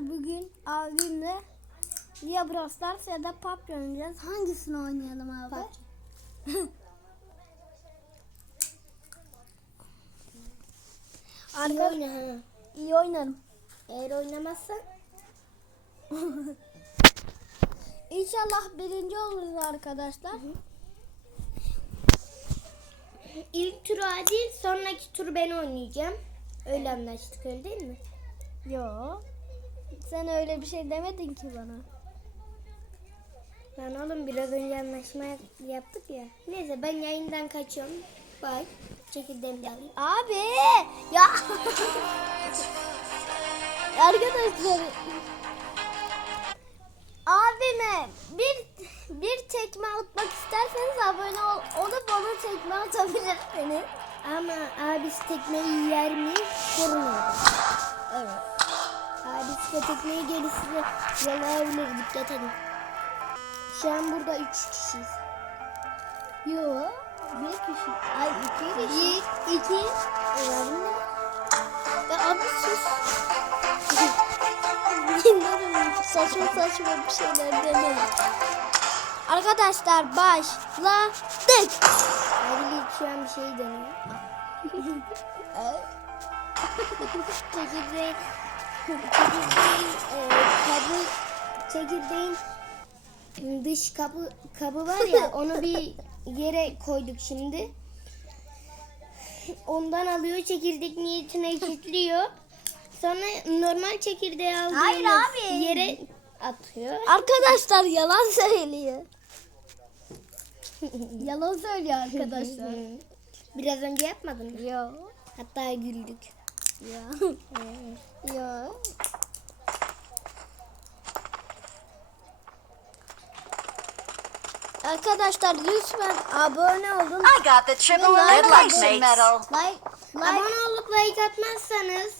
Bugün abimle ya Brawl Stars ya da PUBG oynayacağız. Hangisini oynayalım abi? İyi Arka oyna ha. iyi oynarım. Eğer oynamazsan İnşallah birinci oluruz arkadaşlar. ilk turu Adil, sonraki turu ben oynayacağım. Öyle anlaştık öyle değil mi? Yo. Sen öyle bir şey demedin ki bana. Lan oğlum biraz önce anlaşma yaptık ya. Neyse ben yayından kaçıyorum. Bye. Çekirdeğimi de alayım. Abi ya arkadaşlar abime bir bir tekme atmak isterseniz abone ol, olup ona tekme atabilirsiniz. Ama abisi tekmeyi yer mi? Sorun. Evet. Abisi de tekmeyi gerisi yalayabilir. Dikkat edin. Şu an burada üç kişiyiz. Yo bir kişi. Ay iki kişi. Bir, iki. Ulan Ya abi sus. Bilmiyorum saçma saçma bir şeyler demeyin. Arkadaşlar başladık. İlk şu an bir şey deniyor. çekirdeğin çekirdeğin e, kabı çekirdeğin dış kabı kabı var ya onu bir yere koyduk şimdi. Ondan alıyor çekirdek niyetine eşitliyor. Sonra normal çekirdeği aldığımız Hayır abi. yere atıyor. Arkadaşlar yalan söylüyor. yalan söylüyor arkadaşlar. Biraz önce yapmadın mı? Yo. Hatta güldük. Ya. Yo. Arkadaşlar lütfen abone olun. I got the triple Like good luck it. medal. Like, like. Abone olup like atmazsanız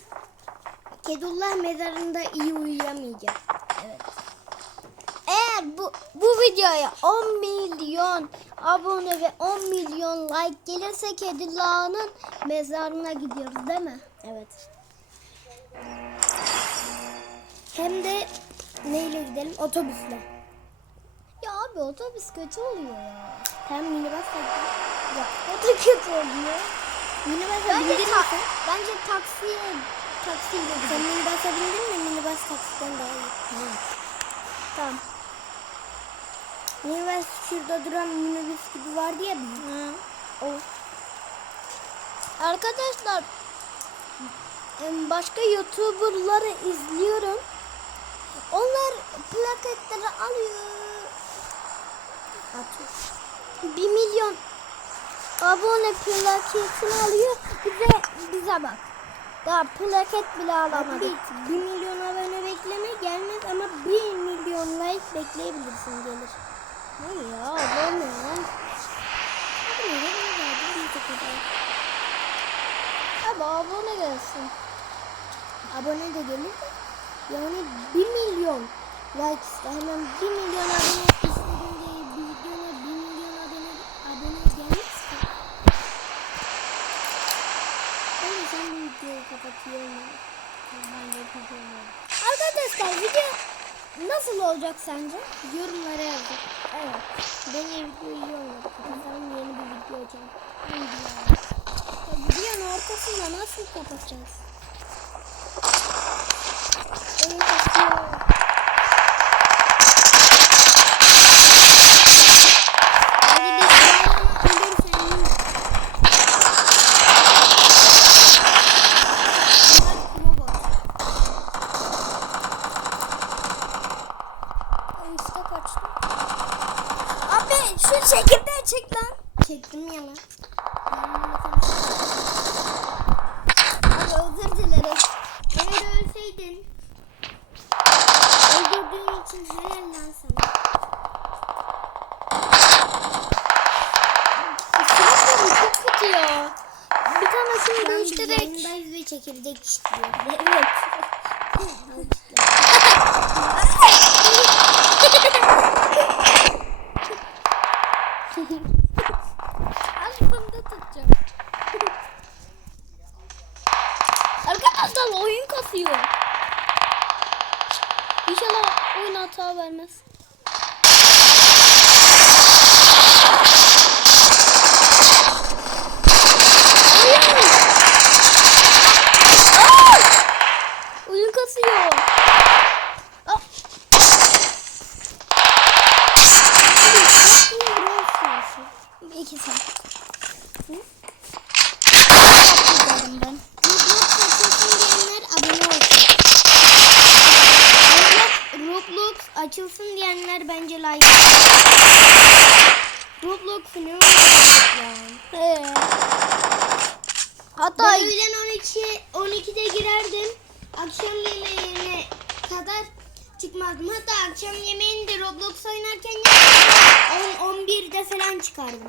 Kedullah mezarında iyi uyuyamayacak. Eğer bu bu videoya 10 milyon abone ve 10 milyon like gelirse Kedillah'ın mezarına gidiyoruz değil mi? Evet. Hem de neyle gidelim? Otobüsle. Ya abi otobüs kötü oluyor ya. Hem minibüs tabii. Ya o da kötü oluyor. Minibüse bindin mi sen? bence taksiye taksiyle Sen gidelim. minibüse bindin mi? Minibüs taksiden daha iyi. Tamam. Minibüs şurada duran minibüs gibi vardı ya bizim. O. Arkadaşlar başka YouTuber'ları izliyorum. Onlar plaketleri alıyor. Atıyor. 1 milyon abone plaketini alıyor. Bize bize bak. Daha plaket bile alamadık. Abi 1 milyon abone bekleme gelmez ama 1 milyon like bekleyebilirsin gelir. Hayır ya abone. Ne bir. Abi abone gelsin. Abone de gelir de yani 1 milyon like iste. Hemen 1 milyon abone bir videona 1 milyon abone, abone gelmezse ben de sen bu videoyu kapatıyorum. Ben de kapatıyorum. Arkadaşlar video nasıl olacak sence? Yorumlara yazın. Evet. Ben iyi video iyi oynadım. Kapatalım yeni bir video açalım. Videonun ortasında nasıl kapatacağız? Oyun kasıyor. Hadi biz bayana ölürsen yine. Bunlar kuma bak. Ay işte kaçtım. Abi şu çekirdeği çek lan. Çektim ya lan. Abi özür dilerim. Eğer ölseydin öldürdüğün için helal lan sana. Sürekli ya. Bir tanesini değiştirerek. yayındayız ve çekirdek istiyor. Evet. Aklımda tutacağım. Arkadaşlar oyun kasıyor. İnşallah oyun hata vermez. Aa! Oyun kasıyor. Aa! İki sen. Hı? Yapıyorum ben. Roblox açılsın diyenler bence like. Roblox'u ne oynadık lan? Ee. Hatta Ben öğlen 12 12'de girerdim. Akşam yemeğine kadar Hatta akşam yemeğini de Roblox oynarken yapmadım. 10 11'de falan çıkardım.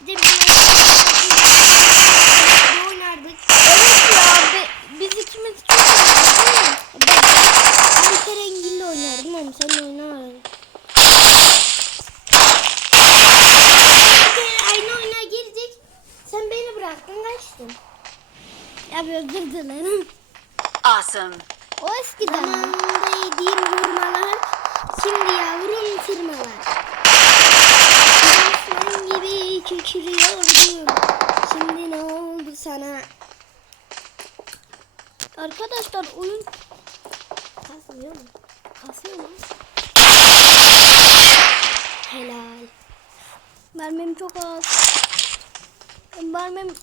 Bir de ne oynardık. evet ya bi- biz ikimiz çok mi? Ben Alper Engin'le oynardım ama sen. Bir kere aynı oyuna girdik. Sen beni bıraktın kaçtın. Ya bir özür dilerim. Awesome. O eskiden. Zamanında yediğim hurmalar, şimdi yavrum firmalar. Aslan gibi küçülüyordum. Şimdi ne oldu sana? Arkadaşlar oyun Kasmıyor mu? kasıyor mu? Helal. Mermim çok az. Mermim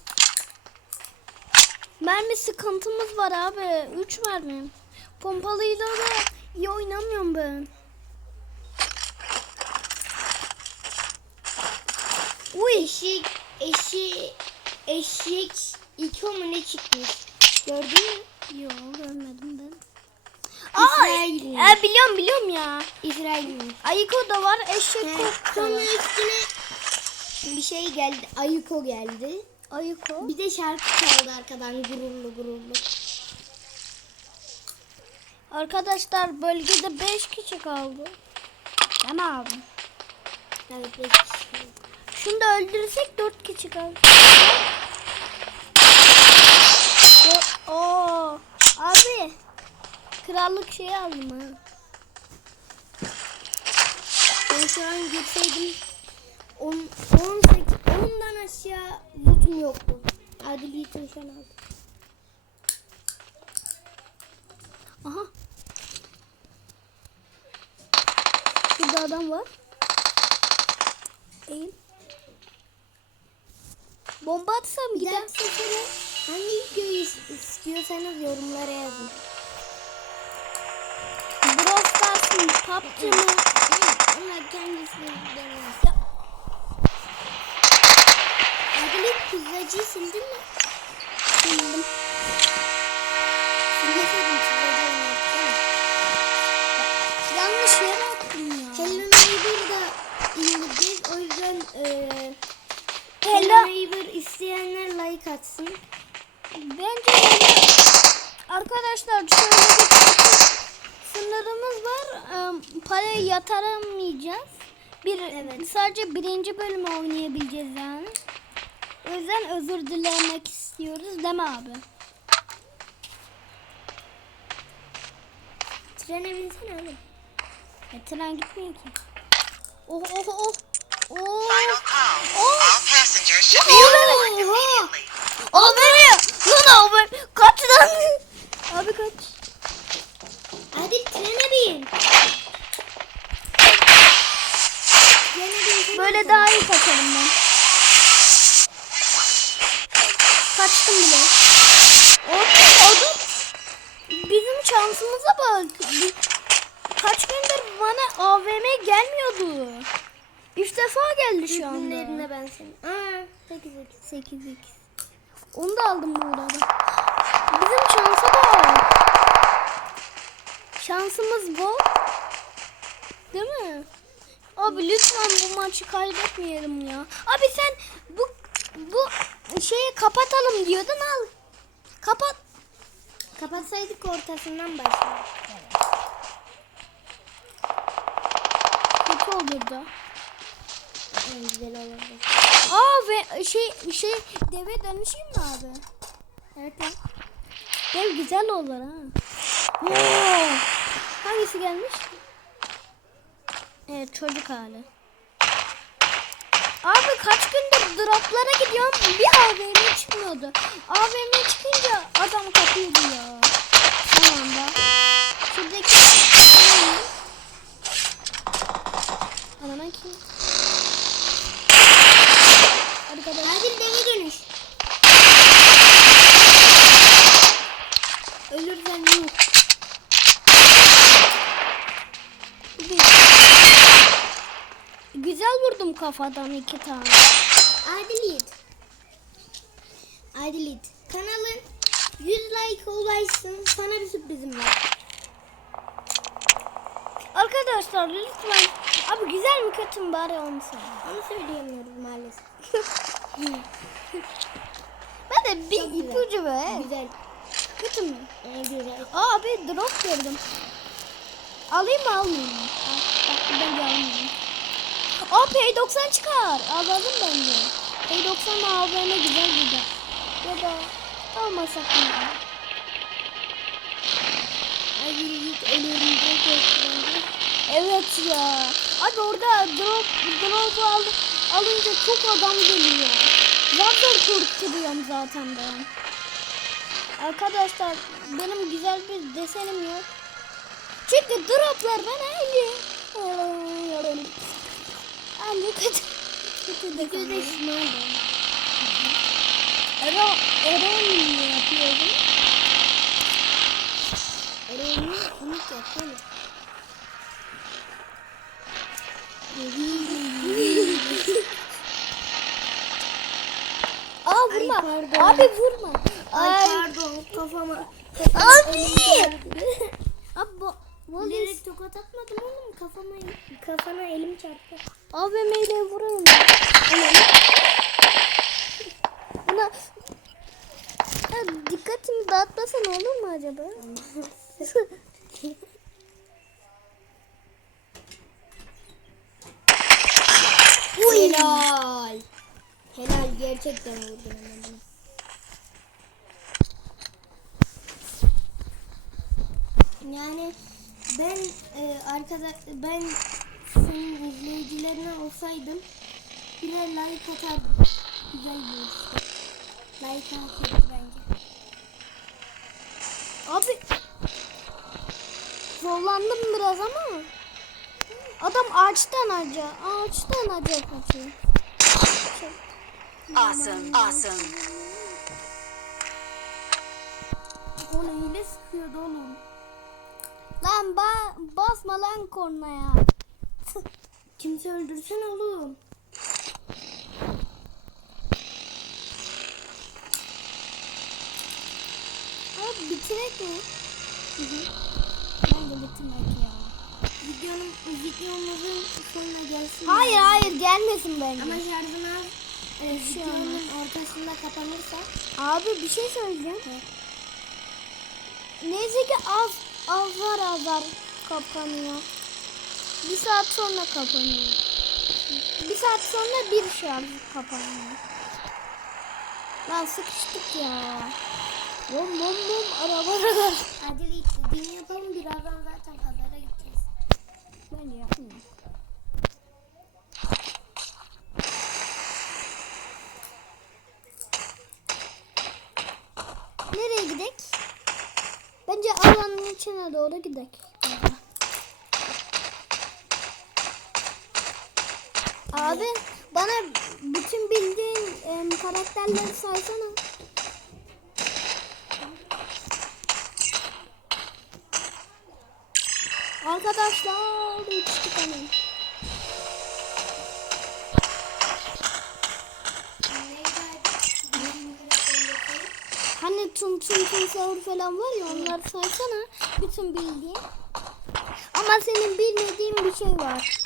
Mermi sıkıntımız var abi. 3 mermim. Pompalıyla da iyi oynamıyorum ben. Uy. Eşik, eşi, eşek iki mu ne çıkmış? Gördün mü? Yok görmedim ben. Aa, e, biliyorum biliyorum ya. İsrail'miş. Ayıko da var, eşek kok da Sonra var. üstüne bir şey geldi. Ayıko geldi. Ayıko. Bir de şarkı çaldı arkadan gururlu gururlu. Arkadaşlar bölgede 5 kişi kaldı. Değil mi abi? Evet beş kişi. Şunu da öldürürsek 4 kişi kaldı. Oo. Abi. Krallık şeyi aldım ha. Ben şu an gitseydim 10, 18, 10'dan aşağı lootum yoktu. Adil Yiğit'in şu an aldı. Aha. Burada adam var. Eğil. Bomba atsam Bir gider. dahaki sefere hangi videoyu is- istiyorsanız yorumlara yazın. Brawl Stars mı? PUBG mı? Onlar kendisi demez. Ya, Adil Yiğit pizzacıyı sildin mi? Sildim. Silmeseydin pizzacı oynardık değil mi? Yanlış yere attım ya. Hello Neighbor da indireceğiz. O yüzden eee Hello. Hello Neighbor isteyenler like atsın. Bence öyle. Arkadaşlar şöyle bir sınırımız var. Ee, Parayı yatıramayacağız. Bir, Evet. Sadece birinci bölümü oynayabileceğiz yani. O yüzden özür dilemek istiyoruz değil mi abi? Trene binsene oğlum. E, tren gitmiyor ki. Oh oh oh. Oh. Final call. Oh. All passengers should be Oha. on board immediately. Abi lan abi kaç lan. Abi kaç. Hadi trene bin. Trene binsene. Böyle daha iyi kaçarım ben. Kaçtım bile. O, adam bizim şansımıza bak. Kaç gündür bana AVM gelmiyordu. Üç defa geldi şu anda. Günlerinde ben seni. Aa 8 8. 8 x. Onu da aldım bu arada. Bizim şansa bak. Şansımız bol. Değil mi? Abi lütfen bu maçı kaybetmeyelim ya. Abi sen bu bu şeyi kapatalım diyordun al. Kapat. Kapatsaydık ortasından başlayalım. Kötü olurdu. En güzel olurdu. Aa ve şey şey deve dönüşeyim mi abi? Evet lan. Dev güzel olur ha. Oo. Hangisi gelmiş. Evet çocuk hali. Abi kaç gündür droplara gidiyorum bir AVM çıkmıyordu. AVM çıkınca adam kapıyordu ya. Son anda. Şuradaki Anama kim? Arkadaş. Adil deve dönüş. Ölürsen yok. Güzel vurdum kafadan iki tane. Adil Yiğit. Adil Yiğit. Kanalın 100 like olaysın. Sana bir sürprizim var. Arkadaşlar lütfen. Abi güzel mi kötü mü bari onu söyle. Onu söyleyemiyoruz maalesef. Ben de bir Çok güzel. ipucu be. Güzel. Kötü mü? Ee, güzel. Aa abi drop gördüm. Alayım mı almayayım mı? Al, Bak ben de almayayım. Aa P90 çıkar. Alalım bence. P90 AVM güzel güzel. Ya da almasak mı? Adil Yiğit ölüyorum. Evet ya. Abi orada drop drop al, alınca çok adam geliyor. Zaten kurtuluyorum zaten ben. Arkadaşlar benim güzel bir desenim yok. Çünkü droplar bana eli. Anne kötü. Kötü de Videoda şunu oldu. Ero, Ero niye yapıyordum? Eren'in komik yapsana. Aa vurma. Abi vurma. Ay Ay. pardon kafama. Abi. Abi bu Bilerek tokat atmadım oğlum kafama kafana elim çarptı. AVM'yle vuralım. Buna ya dikkatimi dağıtmasan olur mu acaba? Helal. Helal gerçekten bunu. Yani ben e, arkadaş ben senin izleyicilerine olsaydım birer like atardım. Güzel bir işte. Like etti bence. Abi zorlandım biraz ama adam ağaçtan ağaca ağaçtan ağaca kaçıyor. Awesome. Awesome. Onu hile sıkıyordu oğlum. Lan ba basma lan kornaya. Kimse öldürsen oğlum. Abi bitirek mi? Bence bitirmek ya. Videonun, videomuzun sonuna gelsin. Hayır hayır gelmesin bence. Ama şarjını az e, şey videonun ortasında kapanırsa Abi bir şey söyleyeceğim. Neyse ki az azar azar kapanıyor. Bir saat sonra kapanıyor. Bir saat sonra bir şarj kapanıyor. Lan sıkıştık ya. Bom bom bom arabalar. hadi ilk dediğini yapalım birazdan zaten pazara gideceğiz. Bence yapmıyorum. Nereye gidek? Bence alanın içine doğru gidek. Abi bana bütün bildiğin em, karakterleri saysana. Arkadaşlar uçtuk hani. Hani tüm tüm tüm sahur falan var ya onları saysana. Bütün bildiğin. Ama senin bilmediğin bir şey var.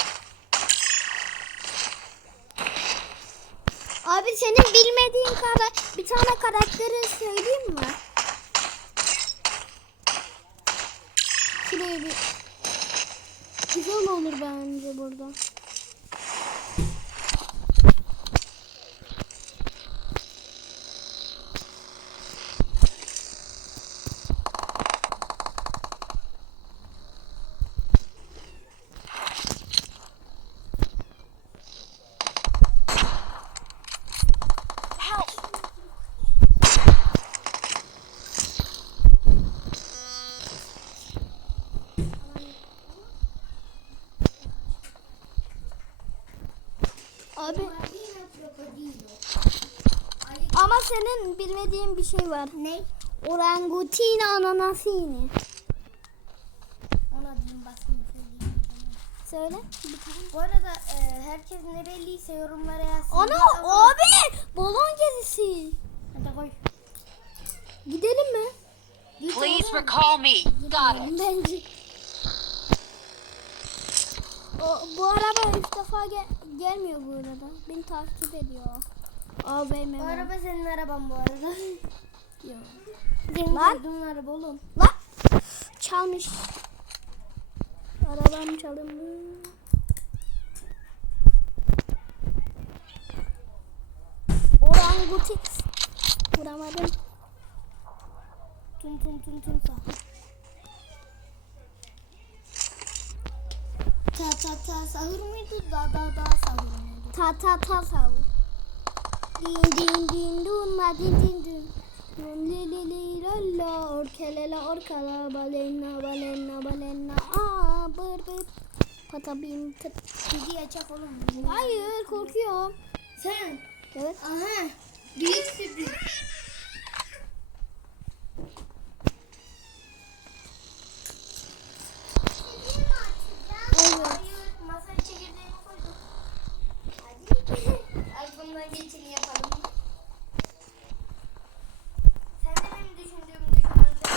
Abi senin bilmediğin kara bir tane karakteri söyleyeyim mi? Şuraya bir güzel olur bence burada. Senin bilmediğin bir şey var. Ne? Orangutini ananasini. Ona diyeyim basmayı söyleyeyim. Söyle. Bu arada e, herkes nereliyse yorumlara yazsın. Ana abone- abi balon gezisi. Hadi koy. Gidelim mi? Please recall me. Got it. Bence. O, bu araba ilk defa gel- gelmiyor bu arada. Beni takip ediyor. AVM. Bu araba senin araban bu arada. Yok. Senin Lan. araba oğlum. Lan çalmış. Arabam çalınmış. Oranguti. Vuramadım. Tun tun tun tun sa. Ta ta ta sahur muydu? Da da da sahur muydu? Ta ta ta sav. Din din din dun ma din din dun. Li li li la orkelela orkala balena balena balena aa bır bır. Patabim tıp. Bizi açak oğlum. Hayır korkuyorum. Sen. Evet. Aha. Büyük sürpriz. Evet. Hayır. Masaya çekirdeğini koydum. Hadi. Aklımdan geçeni yapalım. Sen de benim düşündüğümü düşünmende.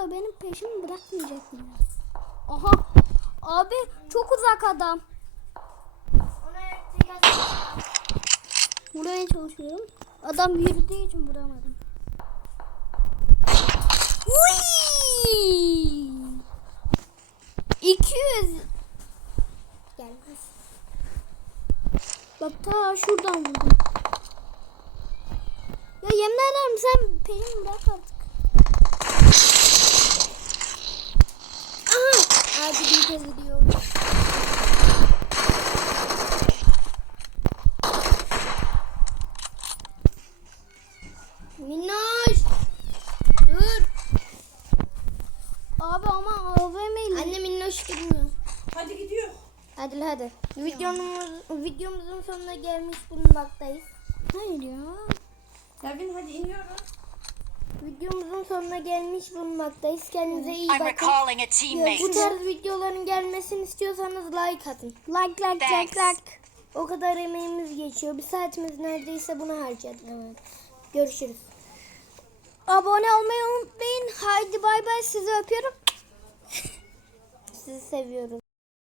Araba benim peşimi bırakmayacak mı? Aha. Abi çok uzak adam. Vurmaya çalışıyorum. Adam yürüdüğü için vuramadım. Uy! 200. gelmez. Bak ta şuradan vurdum. Ya yemin ederim sen peşimi bırak artık. Hadi bir gidiyor. Minnoş. Dur. Abi ama AVM ile. Anne minnoş girmiyor. Hadi gidiyor. Hadi hadi. Videomuz, videomuzun sonuna gelmiş bulunmaktayız. Hayır ya. Devin hadi iniyoruz. Videomuzun sonuna gelmiş bulunmaktayız. Kendinize iyi bakın. Bu tarz videoların gelmesini istiyorsanız like atın. Like like like Thanks. like. O kadar emeğimiz geçiyor. Bir saatimiz neredeyse buna harcadık. Görüşürüz. Abone olmayı unutmayın. Haydi bay bay sizi öpüyorum. Sizi seviyoruz.